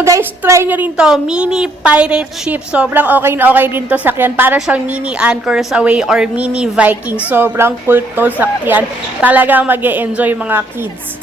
So guys, try nyo rin to, mini pirate ship. Sobrang okay na okay din to sakyan. Para siyang mini Anchors Away or mini Viking. Sobrang cool to sakyan. Talagang mag-e-enjoy mga kids.